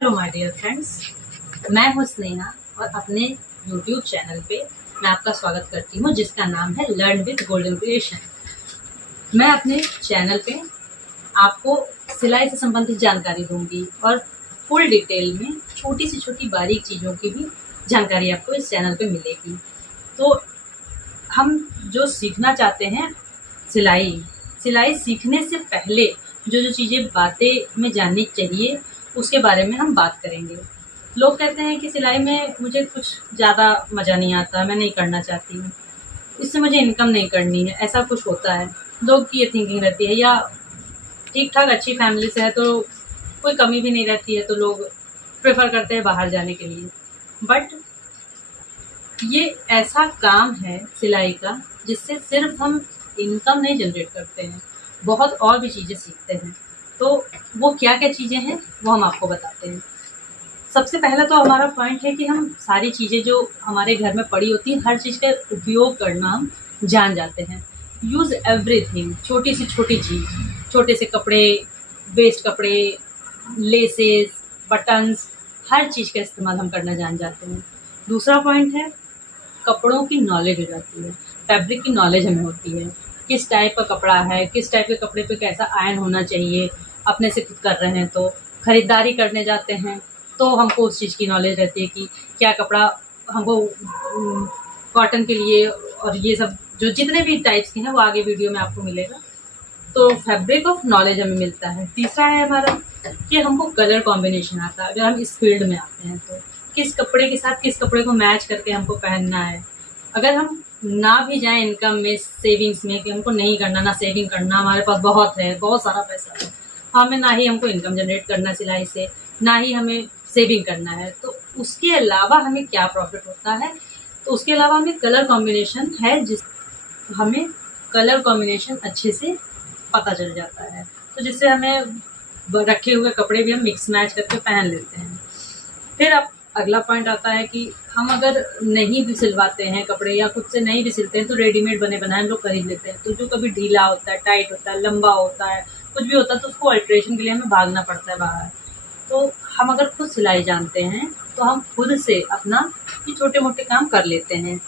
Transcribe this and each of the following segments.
Hello my dear friends, मैं हूँ स्नेहा और अपने यूट्यूब चैनल पे मैं आपका स्वागत करती हूँ जिसका नाम है लर्न विद गोल्डन क्रिएशन। मैं अपने चैनल पे आपको सिलाई से संबंधित जानकारी दूंगी और फुल डिटेल में छोटी से छोटी बारीक चीज़ों की भी जानकारी आपको इस चैनल पे मिलेगी। तो हम जो सीखना चाहते हैं सिलाई सीखने से पहले जो चीज़ें बातें में जाननी चाहिए उसके बारे में हम बात करेंगे। लोग कहते हैं कि सिलाई में मुझे कुछ ज़्यादा मज़ा नहीं आता, मैं नहीं करना चाहती हूँ, इससे मुझे इनकम नहीं करनी है, ऐसा कुछ होता है। लोग की ये थिंकिंग रहती है, या ठीक ठाक अच्छी फैमिली से है तो कोई कमी भी नहीं रहती है तो लोग प्रेफर करते हैं बाहर जाने के लिए। बट ये ऐसा काम है सिलाई का जिससे सिर्फ हम इनकम नहीं जनरेट करते हैं, बहुत और भी चीज़ें सीखते हैं। तो वो क्या क्या चीज़ें हैं वो हम आपको बताते हैं। सबसे पहला तो हमारा पॉइंट है कि हम सारी चीज़ें जो हमारे घर में पड़ी होती हैं हर चीज़ का उपयोग करना हम जान जाते हैं। यूज़ एवरीथिंग, छोटी से छोटी चीज़, छोटे से कपड़े, वेस्ट कपड़े, लेसेस, बटन्स, हर चीज़ का इस्तेमाल हम करना जान जाते हैं। दूसरा पॉइंट है कपड़ों की नॉलेज हो जाती है, फैब्रिक की नॉलेज हमें होती है, किस टाइप का कपड़ा है, किस टाइप के कपड़े पे कैसा आयरन होना चाहिए। अपने से खुद कर रहे हैं तो ख़रीदारी करने जाते हैं तो हमको उस चीज़ की नॉलेज रहती है कि क्या कपड़ा हमको कॉटन के लिए, और ये सब जो जितने भी टाइप्स के हैं वो आगे वीडियो में आपको मिलेगा। तो फैब्रिक ऑफ नॉलेज हमें मिलता है। तीसरा है हमारा कि हमको कलर कॉम्बिनेशन आता है। अगर हम इस फील्ड में आते हैं तो किस कपड़े के साथ किस कपड़े को मैच करके हमको पहनना है। अगर हम ना भी जाएं इनकम में, सेविंग्स में, कि हमको नहीं करना, ना सेविंग करना, हमारे पास बहुत है, बहुत सारा पैसा है, हमें ना ही हमको इनकम जनरेट करना सिलाई से, ना ही हमें सेविंग करना है, तो उसके अलावा हमें क्या प्रॉफिट होता है। तो उसके अलावा हमें कलर कॉम्बिनेशन है, जिस हमें कलर कॉम्बिनेशन अच्छे से पता चल जाता है, तो जिससे हमें रखे हुए कपड़े भी हम मिक्स मैच करके पहन लेते हैं। फिर अब अगला पॉइंट आता है कि हम अगर नहीं भी सिलवाते हैं कपड़े या खुद से नहीं भी सिलते हैं तो रेडीमेड बने बनाए हम लोग खरीद लेते हैं। तो जो कभी ढीला होता है, टाइट होता है, लंबा होता है, कुछ भी होता है तो उसको अल्ट्रेशन के लिए हमें भागना पड़ता है बाहर। तो हम अगर खुद सिलाई जानते हैं तो हम खुद से अपना ये छोटे मोटे काम कर लेते हैं।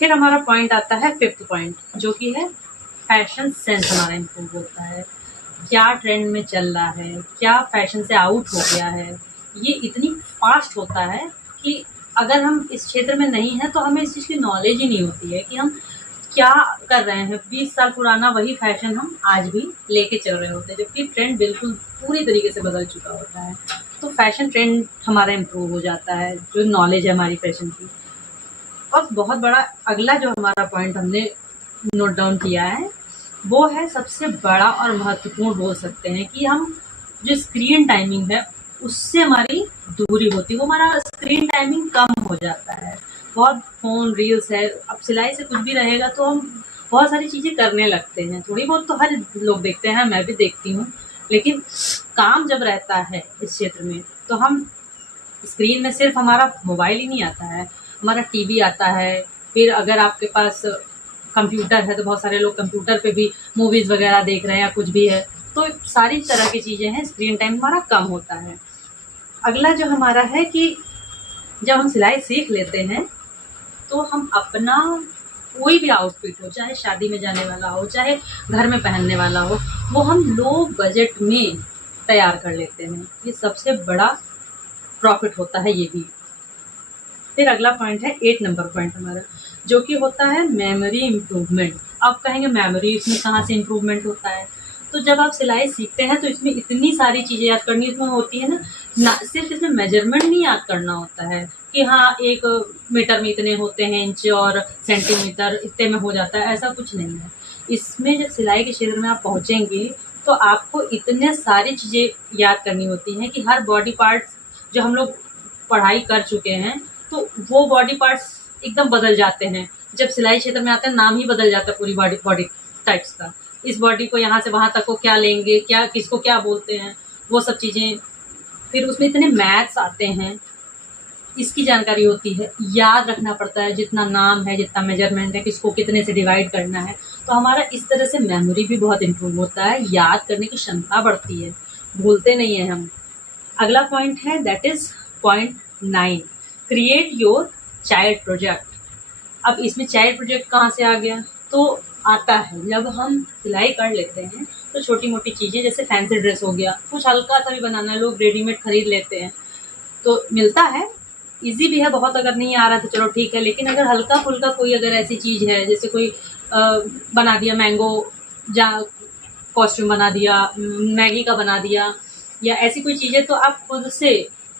फिर हमारा पॉइंट आता है फिफ्थ पॉइंट, जो कि है फैशन सेंस हमारा इम्प्रूव होता है। क्या ट्रेंड में चल रहा है, क्या फैशन से आउट हो गया है, ये इतनी फास्ट होता है कि अगर हम इस क्षेत्र में नहीं हैं तो हमें इस चीज़ की नॉलेज ही नहीं होती है कि हम क्या कर रहे हैं। 20 साल पुराना वही फैशन हम आज भी लेके चल रहे होते हैं, जबकि ट्रेंड बिल्कुल पूरी तरीके से बदल चुका होता है। तो फैशन ट्रेंड हमारा इम्प्रूव हो जाता है, जो नॉलेज है हमारी फैशन की। और बहुत बड़ा अगला जो हमारा पॉइंट हमने नोट डाउन किया है वो है सबसे बड़ा और महत्वपूर्ण बोल सकते हैं कि हम जो स्क्रीन टाइमिंग है उससे हमारी दूरी होती है, वो हमारा स्क्रीन टाइमिंग कम हो जाता है। बहुत फ़ोन रील्स है, अब सिलाई से कुछ भी रहेगा तो हम बहुत सारी चीज़ें करने लगते हैं। थोड़ी बहुत तो हर लोग देखते हैं, मैं भी देखती हूँ, लेकिन काम जब रहता है इस क्षेत्र में तो हम स्क्रीन में सिर्फ हमारा मोबाइल ही नहीं आता है, हमारा टीवी आता है। फिर अगर आपके पास कंप्यूटर है तो बहुत सारे लोग कंप्यूटर पे भी मूवीज़ वगैरह देख रहे हैं या कुछ भी है, तो सारी तरह की चीज़ें हैं, स्क्रीन टाइम हमारा कम होता है। अगला जो हमारा है कि जब हम सिलाई सीख लेते हैं तो हम अपना कोई भी आउटफिट हो, चाहे शादी में जाने वाला हो, चाहे घर में पहनने वाला हो, वो हम लो बजट में तैयार कर लेते हैं। ये सबसे बड़ा प्रॉफिट होता है ये भी। फिर अगला पॉइंट है 8 नंबर पॉइंट हमारा, जो कि होता है मेमोरी इम्प्रूवमेंट। आप कहेंगे मेमोरी इसमें कहाँ से इम्प्रूवमेंट होता है। तो जब आप सिलाई सीखते हैं तो इसमें इतनी सारी चीज़ें याद करनी इसमें होती है ना सिर्फ इसमें मेजरमेंट नहीं याद करना होता है कि हाँ 1 मीटर में इतने होते हैं इंच और सेंटीमीटर इतने में हो जाता है, ऐसा कुछ नहीं है। इसमें जब सिलाई के क्षेत्र में आप पहुँचेंगे तो आपको इतने सारी चीज़ें याद करनी होती हैं कि हर बॉडी पार्ट्स जो हम लोग पढ़ाई कर चुके हैं तो वो बॉडी पार्ट्स एकदम बदल जाते हैं। जब सिलाई क्षेत्र में आते हैं नाम ही बदल जाता है पूरी बॉडी बॉडी टाइप्स का। इस बॉडी को यहाँ से वहाँ तक को क्या लेंगे, क्या किसको क्या बोलते हैं, वो सब चीज़ें। फिर उसमें इतने मैथ्स आते हैं, इसकी जानकारी होती है, याद रखना पड़ता है जितना नाम है, जितना मेजरमेंट है, किसको कितने से डिवाइड करना है। तो हमारा इस तरह से मेमोरी भी बहुत इम्प्रूव होता है, याद करने की क्षमता बढ़ती है, भूलते नहीं हैं हम। अगला पॉइंट है that is point 9, create your child project. अब इसमें चाइल्ड प्रोजेक्ट कहाँ से आ गया? तो आता है जब हम सिलाई कर लेते हैं तो छोटी मोटी चीज़ें, जैसे फैंसी ड्रेस हो गया, कुछ हल्का सा भी बनाना है, लोग रेडीमेड खरीद लेते हैं तो मिलता है, इजी भी है बहुत। अगर नहीं आ रहा तो चलो ठीक है, लेकिन अगर हल्का फुल्का कोई अगर ऐसी चीज़ है, जैसे कोई बना दिया मैंगो जा कॉस्ट्यूम बना दिया, मैगी का बना दिया, या ऐसी कोई चीज़ें, तो आप खुद से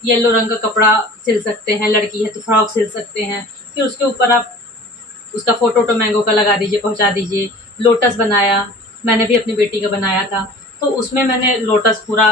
येलो रंग का कपड़ा सिल सकते हैं। लड़की है तो फ्रॉक सिल सकते हैं, फिर उसके ऊपर आप उसका फोटो मैंगो का लगा दीजिए, पहुंचा दीजिए। लोटस बनाया, मैंने भी अपनी बेटी का बनाया था, तो उसमें मैंने लोटस पूरा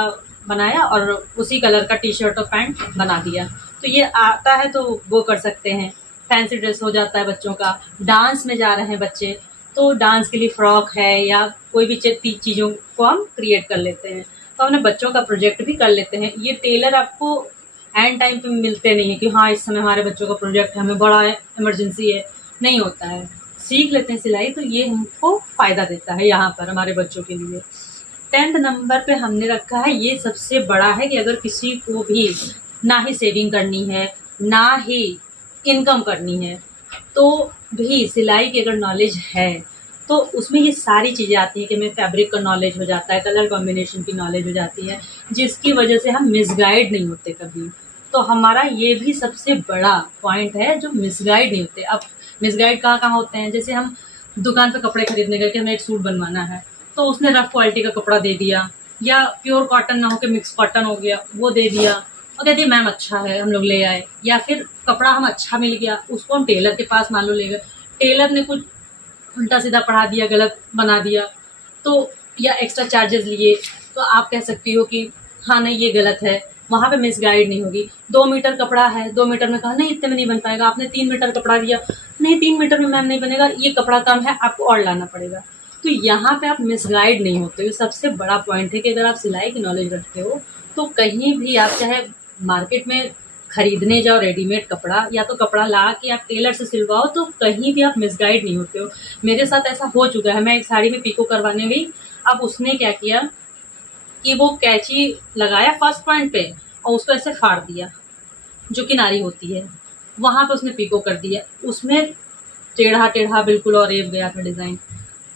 बनाया और उसी कलर का टी शर्ट और पैंट बना दिया। तो ये आता है तो वो कर सकते हैं। फैंसी ड्रेस हो जाता है बच्चों का। डांस में जा रहे हैं बच्चे तो डांस के लिए फ्रॉक है या कोई भी चीज़ों को हम क्रिएट कर लेते हैं, तो अपने बच्चों का प्रोजेक्ट भी कर लेते हैं। ये टेलर आपको एंड टाइम पे मिलते नहीं है कि हाँ इस समय हमारे बच्चों का प्रोजेक्ट है, हमें बड़ा इमरजेंसी है, नहीं होता है। सीख लेते हैं सिलाई तो ये हमको फ़ायदा देता है यहाँ पर हमारे बच्चों के लिए। 10th नंबर पे हमने रखा है, ये सबसे बड़ा है कि अगर किसी को भी ना ही सेविंग करनी है ना ही इनकम करनी है तो भी सिलाई की अगर नॉलेज है तो उसमें ये सारी चीज़ें आती हैं कि हमें फैब्रिक का नॉलेज हो जाता है, कलर कॉम्बिनेशन की नॉलेज हो जाती है, जिसकी वजह से हम मिसगाइड नहीं होते कभी। तो हमारा ये भी सबसे बड़ा पॉइंट है जो मिसगाइड नहीं होते। अब मिसगाइड कहाँ होते हैं, जैसे हम दुकान पे कपड़े खरीदने गए कि हमें एक सूट बनवाना है, तो उसने रफ क्वालिटी का कपड़ा दे दिया, या प्योर कॉटन ना हो के मिक्स कॉटन हो गया वो दे दिया और कहती मैम अच्छा है, हम लोग ले आए। या फिर कपड़ा हम अच्छा मिल गया, उसको हम टेलर के पास मान लो ले गए, टेलर ने कुछ उल्टा सीधा पढ़ा दिया, गलत बना दिया, तो या एक्स्ट्रा चार्जेस लिए, तो आप कह सकती हो कि हाँ नहीं ये गलत है। वहाँ पे मिसगाइड नहीं होगी। 2 मीटर कपड़ा है, 2 मीटर में कहा नहीं इतने में नहीं बन पाएगा, आपने 3 मीटर कपड़ा दिया, नहीं 3 मीटर में मैम नहीं बनेगा, ये कपड़ा कम है, आपको और लाना पड़ेगा। तो यहाँ पे आप मिसगाइड नहीं होते। ये सबसे बड़ा पॉइंट है कि अगर आप सिलाई की नॉलेज रखते हो तो कहीं भी आप चाहे मार्केट में खरीदने जाओ रेडीमेड कपड़ा, या तो कपड़ा ला के आप टेलर से सिलवाओ, तो कहीं भी आप मिसगाइड नहीं होते हो। मेरे साथ ऐसा हो चुका है, मैं एक साड़ी में पीको करवाने गई, अब उसने क्या किया कि वो कैंची लगाया फर्स्ट पॉइंट पे और उसको ऐसे फाड़ दिया, जो किनारी होती है वहाँ पे उसने पीको कर दिया, उसमें टेढ़ा टेढ़ा बिल्कुल और रेब गया था डिज़ाइन,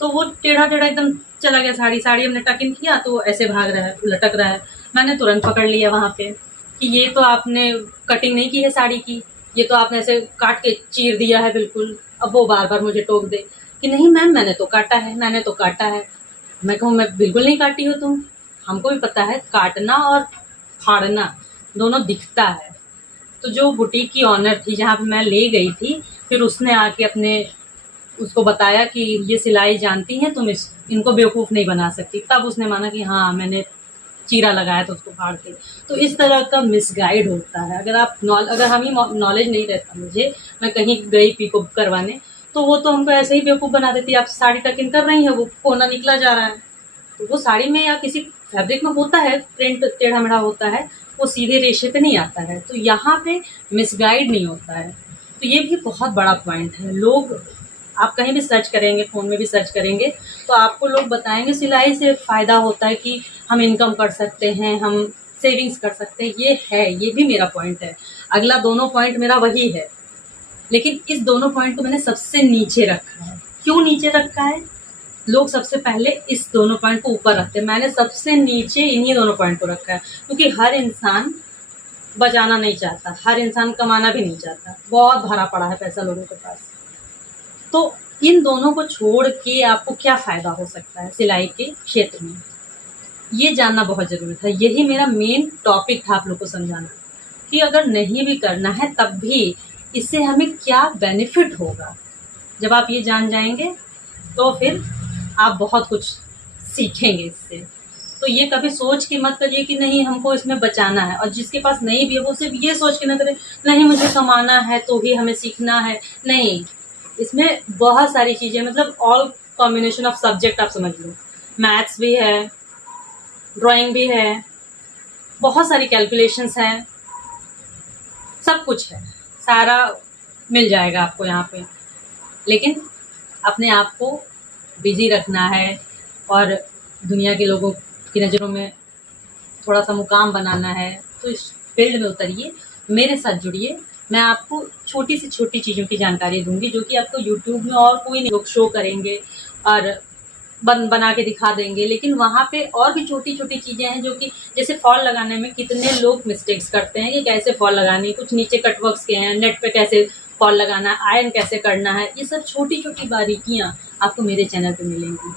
तो वो टेढ़ा टेढ़ा एकदम चला गया। साड़ी हमने टक इन किया तो ऐसे भाग रहा है, लटक रहा है। मैंने तुरंत पकड़ लिया वहाँ पे कि ये तो आपने कटिंग नहीं की है साड़ी की, ये तो आपने ऐसे काट के चीर दिया है बिल्कुल। अब वो बार बार मुझे टोक दे कि नहीं मैम मैंने तो काटा है, मैंने तो काटा है। मैं कहूँ मैं बिल्कुल नहीं काटी हूँ, तुम, हमको भी पता है काटना और फाड़ना दोनों दिखता है। तो जो बुटीक की ऑनर थी जहाँ पे मैं ले गई थी, फिर उसने आके अपने उसको बताया कि ये सिलाई जानती हैं तुम, इनको बेवकूफ़ नहीं बना सकती। तब उसने माना कि हाँ मैंने चीरा लगाया तो उसको फाड़ के। तो इस तरह का मिसगाइड होता है। अगर हम ही नॉलेज नहीं रहता मुझे, मैं कहीं गई पीको करवाने, तो वो तो हमको ऐसे ही बेवकूफ़ बना देती, आप साड़ी टक इन कर रही हैं, वो कोना निकला जा रहा है। तो वो साड़ी में या किसी फैब्रिक में होता है, प्रिंट टेढ़ा मेढ़ा होता है, वो सीधे रेशे पे नहीं आता है, तो यहाँ पे मिसगाइड नहीं होता है। तो ये भी बहुत बड़ा पॉइंट है। लोग आप कहीं भी सर्च करेंगे, फ़ोन में भी सर्च करेंगे, तो आपको लोग बताएंगे सिलाई से फ़ायदा होता है कि हम इनकम कर सकते हैं, हम सेविंग्स कर सकते हैं। ये है, ये भी मेरा पॉइंट है। अगला दोनों पॉइंट मेरा वही है, लेकिन इस दोनों पॉइंट को मैंने सबसे नीचे रखा है। क्यों नीचे रखा है? लोग सबसे पहले इस दोनों पॉइंट को ऊपर रखते हैं, मैंने सबसे नीचे इन्हीं दोनों पॉइंट को रखा है, क्योंकि हर इंसान बचाना नहीं चाहता, हर इंसान कमाना भी नहीं चाहता, बहुत भरा पड़ा है पैसा लोगों के पास। तो इन दोनों को छोड़ के आपको क्या फ़ायदा हो सकता है सिलाई के क्षेत्र में, ये जानना बहुत ज़रूरी था। यही मेरा मेन टॉपिक था आप लोग को समझाना, कि अगर नहीं भी करना है तब भी इससे हमें क्या बेनिफिट होगा। जब आप ये जान जाएंगे तो फिर आप बहुत कुछ सीखेंगे इससे। तो ये कभी सोच के मत करिए कि नहीं हमको इसमें बचाना है, और जिसके पास नहीं भी है वो सिर्फ ये सोच के ना करे नहीं मुझे कमाना है तो ही हमें सीखना है। नहीं, इसमें बहुत सारी चीज़ें, मतलब ऑल कॉम्बिनेशन ऑफ सब्जेक्ट आप समझ लो, मैथ्स भी है, ड्राइंग भी है, बहुत सारी कैलकुलेशंस हैं, सब कुछ है, सारा मिल जाएगा आपको यहाँ पे। लेकिन अपने आप को बिजी रखना है और दुनिया के लोगों की नज़रों में थोड़ा सा मुकाम बनाना है, तो इस फील्ड में उतरिए, मेरे साथ जुड़िए। मैं आपको छोटी से छोटी चीज़ों की जानकारी दूंगी जो कि आपको यूट्यूब में और कोई नहीं लोग शो करेंगे और बना के दिखा देंगे, लेकिन वहाँ पे और भी छोटी छोटी चीज़ें हैं जो कि जैसे फॉल लगाने में कितने लोग मिस्टेक्स करते हैं कि कैसे फॉल लगानी, कुछ नीचे कटवर्क्स के हैं, नेट पे कैसे फॉल लगाना है, आयरन कैसे करना है, ये सब छोटी छोटी बारीकियाँ आपको मेरे चैनल पे मिलेंगी।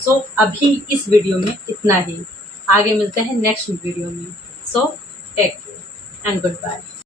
सो अभी इस वीडियो में इतना ही, आगे मिलते हैं नेक्स्ट वीडियो में। So take care and good bye.